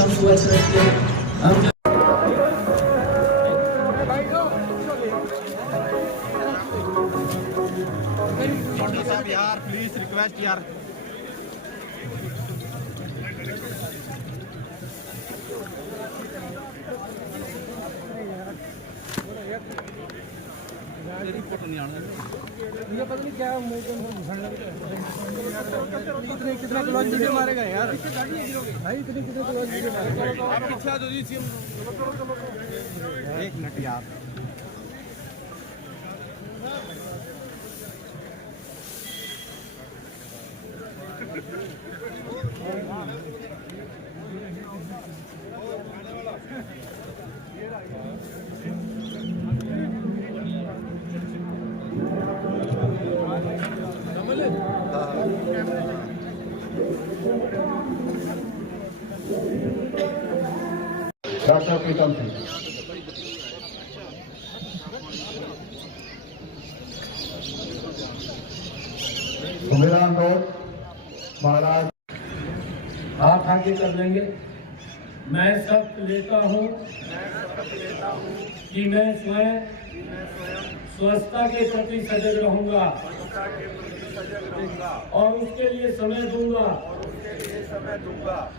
हम स्वच्छ रखते हैं। हम यार प्लीज रिक्वेस्ट यार। तेरी फोटो नहीं आना ये पता नहीं क्या मुंह के कितने कितना क्लोज वीडियो मारेगा यार भाई कितने कितने क्लोज वीडियो मारेगा। अच्छा दो जी एक मिनट यार। डॉक्टर प्रीतम सिंह। संविधान रोड महाराज हाथ आगे कर लेंगे। मैं शपथ लेता हूँ कि मैं स्वयं स्वच्छता के प्रति सजग रहूंगा और उसके लिए समय दूंगा।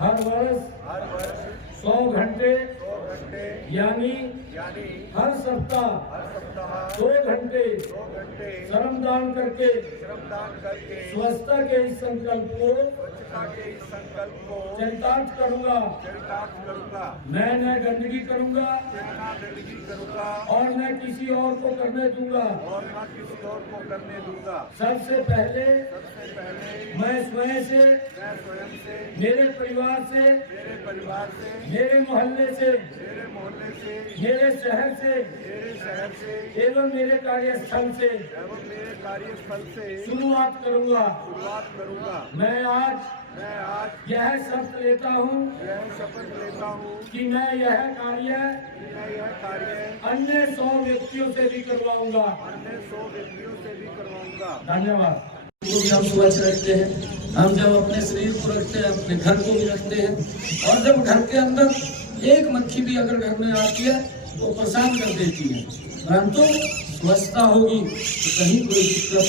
हर वर्ष 100 घंटे यानी हर सप्ताह 2 घंटे श्रमदान करके स्वच्छता के इस संकल्प को चरितार्थ करूंगा। मैं न गंदगी करूंगा और न किसी और को करने दूंगा। सबसे पहले मैं स्वयं से, मेरे परिवार से, मेरे मोहल्ले से, मेरे शहर से एवं मेरे कार्यस्थल से शुरुआत करूंगा। मैं आज यह शपथ लेता हूँ कि मैं यह कार्य अन्य 100 व्यक्तियों से भी करवाऊंगा। धन्यवाद। हम स्वच्छ रखते हैं। हम जब अपने शरीर को रखते हैं, अपने घर को भी रखते हैं। और जब घर के अंदर एक मक्खी भी अगर घर में आती है तो परेशान कर देती है, परंतु स्वच्छता होगी तो कहीं कोई दिक्कत,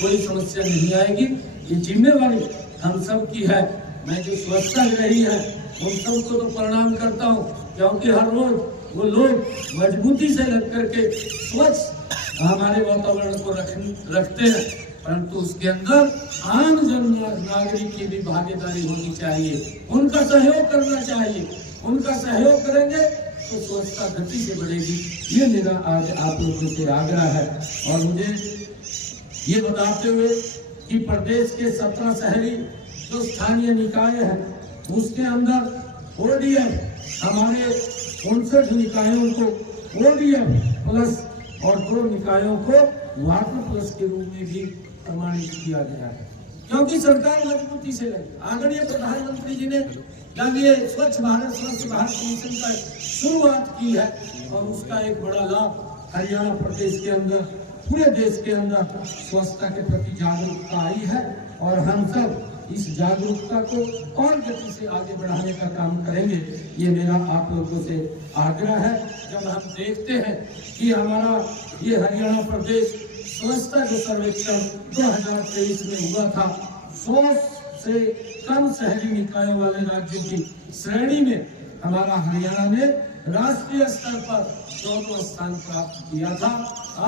कोई समस्या नहीं आएगी। ये जिम्मेवारी हम सब की है। मैं जो स्वच्छता रही है उन सबको तो प्रणाम करता हूँ, क्योंकि हर रोज वो लोग मजबूती से लग करके स्वच्छ हमारे वातावरण को रखते हैं, परंतु उसके अंदर आम जन नागरिक की भी भागीदारी होनी चाहिए, उनका सहयोग करना चाहिए। उनका सहयोग करेंगे तो स्वच्छता गति से बढ़ेगी। ये मेरा आज आप लोगों से आग्रह है। और मुझे ये बताते हुए कि प्रदेश के 17 शहरी जो स्थानीय निकाय हैं उसके अंदर ओडीएफ हमारे 59 निकायों को ओडीएफ प्लस और 2 निकायों को वाटर प्लस के रूप में भी प्रमाणित किया गया है, क्योंकि सरकार मजबूती से लगी। आदरणीय प्रधानमंत्री जी ने जब ये स्वच्छ भारत मिशन का शुरुआत की है और उसका एक बड़ा लाभ हरियाणा प्रदेश के अंदर, पूरे देश के अंदर स्वच्छता के प्रति जागरूकता आई है। और हम सब इस जागरूकता को और गति से आगे बढ़ाने का काम करेंगे, ये मेरा आप लोगों से आग्रह है। जब हम देखते हैं कि हमारा ये हरियाणा प्रदेश स्वच्छता जो सर्वेक्षण 2023 में हुआ था, 100 से कम शहरी निकायों वाले राज्यों की श्रेणी में हमारा हरियाणा ने राष्ट्रीय स्तर पर 4वां स्थान प्राप्त किया था।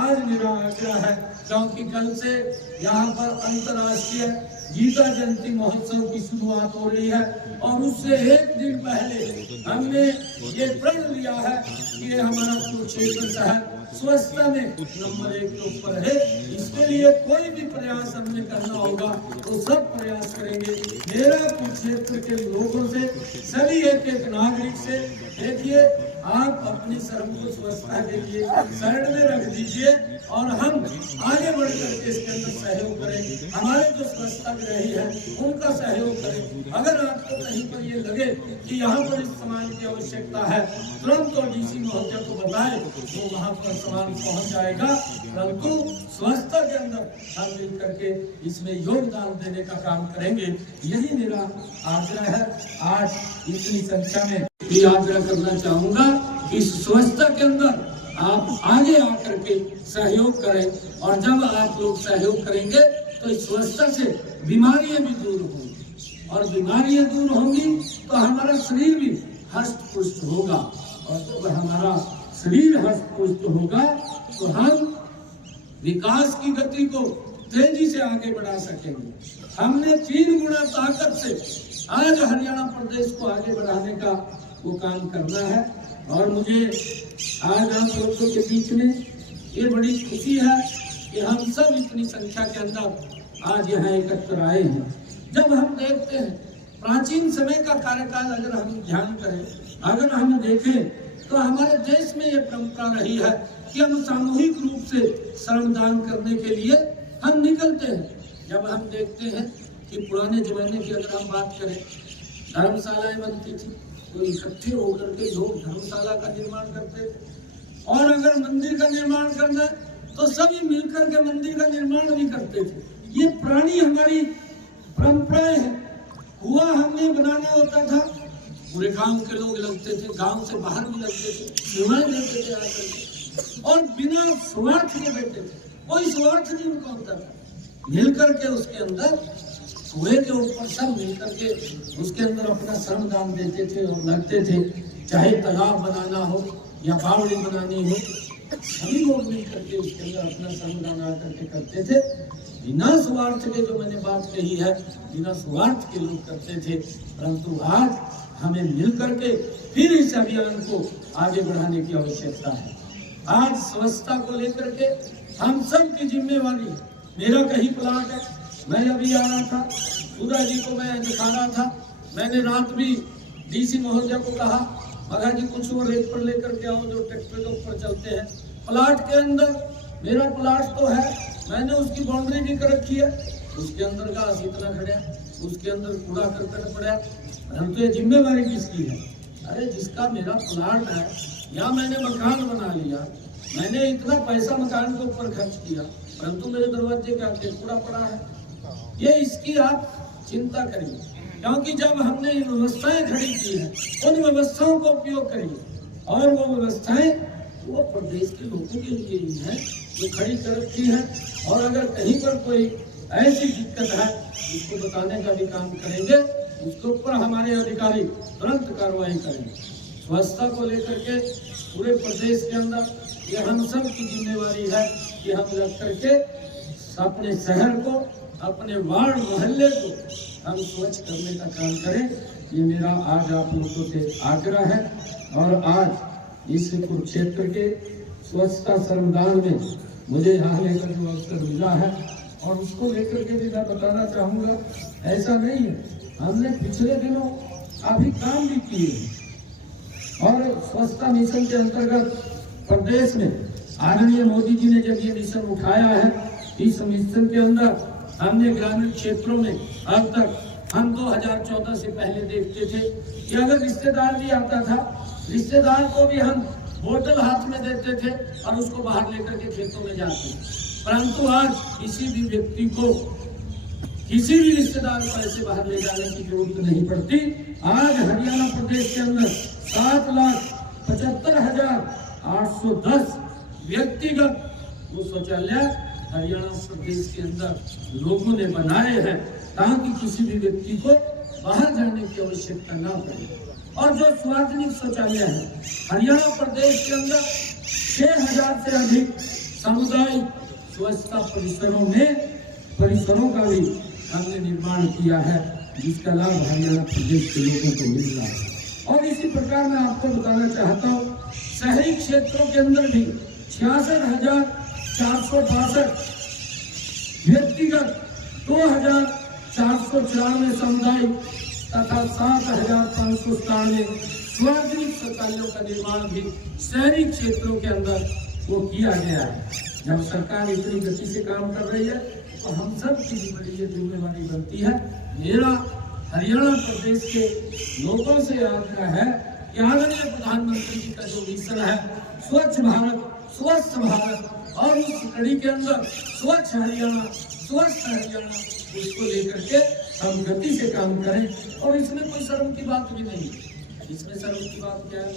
आज मेरा आग्रह है, क्योंकि कल से यहाँ पर अंतर्राष्ट्रीय गीता जयंती महोत्सव की शुरुआत हो रही है और उससे एक दिन पहले हमने ये प्रण लिया है कि ये हमारा कुरुक्षेत्र शहर स्वच्छता में नंबर 1 के ऊपर है। इसके लिए कोई भी प्रयास हमने करना होगा तो सब प्रयास करेंगे। मेरा कुरुक्षेत्र के लोगों से, सभी एक नागरिक से, देखिए आप अपनी शर्म को स्वच्छता के लिए साइड में रख दीजिए और हम आगे बढ़ करके इसके अंदर सहयोग करें। हमारे जो स्वच्छता ग्रही है उनका सहयोग करें। अगर आपको कहीं पर ये लगे कि यहाँ पर इस सामान की आवश्यकता है, तुरंत तो डीसी महोदय को बताएं, वो वहाँ पर सामान पहुँच जाएगा। परंतु स्वच्छता के अंदर हम मिल करके इसमें योगदान देने का काम करेंगे, यही मेरा आग्रह है। आज इतनी संख्या में भी आग्रह करना चाहूंगा कि इस स्वच्छता के अंदर आप आगे आकर के सहयोग करें, और जब आप लोग सहयोग करेंगे तो इस स्वच्छता से बीमारियां भी दूर होंगी, और बीमारियां दूर होंगी तो हमारा शरीर भी हष्ट पुष्ट होगा, और जब हमारा शरीर हष्ट पुष्ट होगा तो हम विकास की गति को तेजी से आगे बढ़ा सकेंगे। हमने 3 गुना ताकत से आज हरियाणा प्रदेश को आगे बढ़ाने का वो काम करना है। और मुझे आज आप लोगों के बीच में ये बड़ी खुशी है कि हम सब इतनी संख्या के अंदर आज यहाँ एकत्र आए हैं। जब हम देखते हैं प्राचीन समय का कार्यकाल, अगर हम ध्यान करें, अगर हम देखें तो हमारे देश में ये परंपरा रही है कि हम सामूहिक रूप से श्रमदान करने के लिए हम निकलते हैं। जब हम देखते हैं कि पुराने जमाने की अगर हम बात करें, धर्मशालाएं बनती थी, तो इकट्ठे होकर के लोग धर्मशाला का निर्माण करते थे, और अगर मंदिर का निर्माण करना है तो सभी मिलकर के मंदिर का निर्माण भी करते थे। ये पुरानी हमारी परंपराएं हैं। कुआं हमने बनाना होता था, पूरे गांव के लोग लगते थे, गांव से बाहर भी लगते थे, सेवाएं देते थे आकर, और बिना स्वार्थ के बैठे थे, कोई स्वार्थ नहीं उनका होता था। मिलकर के उसके अंदर कुएं के ऊपर सब मिलकर के उसके अंदर अपना श्रमदान देते थे और लगते थे। चाहे तालाब बनाना हो या बावड़ी बनानी हो, सभी लोग मिलकर के उसके अंदर अपना श्रमदान आकर के करते थे। बिना स्वार्थ के, जो मैंने बात कही है, बिना स्वार्थ के लोग करते थे। परंतु आज हमें मिलकर के फिर इस अभियान को आगे बढ़ाने की आवश्यकता है। आज स्वच्छता को लेकर के हम सब की जिम्मेवारी है। मेरा कहीं प्लाट है, मैं अभी आ रहा था, सूरज जी को मैं दिखा रहा था, मैंने रात भी डीसी महोदय को कहा, मगा जी कुछ वो रेत पर लेकर के आओ जो ट्रैक्टर के ऊपर चलते हैं। प्लाट के अंदर मेरा प्लाट तो है, मैंने उसकी बाउंड्री भी कर रखी है, उसके अंदर घास इतना खड़ा, उसके अंदर कूड़ा करकट पड़ा, परंतु ये जिम्मेवारी किसकी है? अरे जिसका मेरा प्लाट है, या मैंने मकान बना लिया, मैंने इतना पैसा मकान के ऊपर खर्च किया, परंतु मेरे दरवाजे के आगे कूड़ा पड़ा है। ये इसकी आप चिंता करिए, क्योंकि जब हमने ये व्यवस्थाएं खड़ी की है, उन व्यवस्थाओं का उपयोग करिए, और वो व्यवस्थाएं वो प्रदेश के लोगों के लिए ही है जो खड़ी कर रखी है। और अगर कहीं पर कोई ऐसी दिक्कत है उसको बताने का भी काम करेंगे, उसके ऊपर हमारे अधिकारी तुरंत कार्रवाई करेंगे। स्वच्छता को लेकर के पूरे प्रदेश के अंदर ये हम सब की जिम्मेवारी है कि हम लग करके अपने शहर को, अपने वार्ड मोहल्ले को हम स्वच्छ करने का काम करें। ये मेरा आज आप लोगों से आग्रह है। और आज इस कुरुक्षेत्र के स्वच्छता श्रमदान में मुझे यहाँ लेकर जो अवसर मिला है, और उसको लेकर के भी मैं बताना चाहूँगा, ऐसा नहीं है, हमने पिछले दिनों अभी काम भी किए, और स्वच्छता मिशन के अंतर्गत प्रदेश में आदरणीय मोदी जी ने जब ये मिशन उठाया है, इस मिशन के अंदर हमने ग्रामीण क्षेत्रों में अब तक हम 2014 से पहले देखते थे कि अगर रिश्तेदार भी आता था, रिश्तेदार को भी हम बोतल हाथ में देते थे और उसको बाहर लेकर के खेतों में जाते। परंतु आज किसी भी व्यक्ति को, किसी भी रिश्तेदार को ऐसे बाहर ले जाने की जरूरत नहीं पड़ती। आज हरियाणा प्रदेश के अंदर 7,75,810 व्यक्तिगत वो शौचालय हरियाणा प्रदेश के अंदर लोगों ने बनाए हैं, ताकि किसी भी व्यक्ति को बाहर जाने की आवश्यकता ना पड़े। और जो सार्वजनिक शौचालय है हरियाणा प्रदेश के अंदर 6,000 से अधिक सामुदायिक स्वच्छता परिसरों का भी हमने निर्माण किया है, जिसका लाभ हरियाणा प्रदेश के लोगों को मिल रहा है। और इसी प्रकार मैं आपको बताना चाहता हूँ, शहरी क्षेत्रों के अंदर भी 66,462 व्यक्तिगत, 2,494 सामुदायिक तथा 7,597 सार्वजनिक शौचालयों का निर्माण भी शहरी क्षेत्रों के अंदर वो किया गया है। जब सरकार इतनी गति से काम कर रही है तो हम सब की भी बड़ी ये जिम्मेवारी बनती है। मेरा हरियाणा प्रदेश के लोगों से आग्रह है कि आदरणीय प्रधानमंत्री जी का जो मिशन है स्वच्छ भारत स्वस्थ भारत और उस कड़ी के अंदर स्वच्छ हरियाणा स्वस्थ हरियाणा, उसको लेकर के हम गति से काम करें। और इसमें कोई शर्म की बात भी नहीं है। इसमें शर्म की बात क्या है?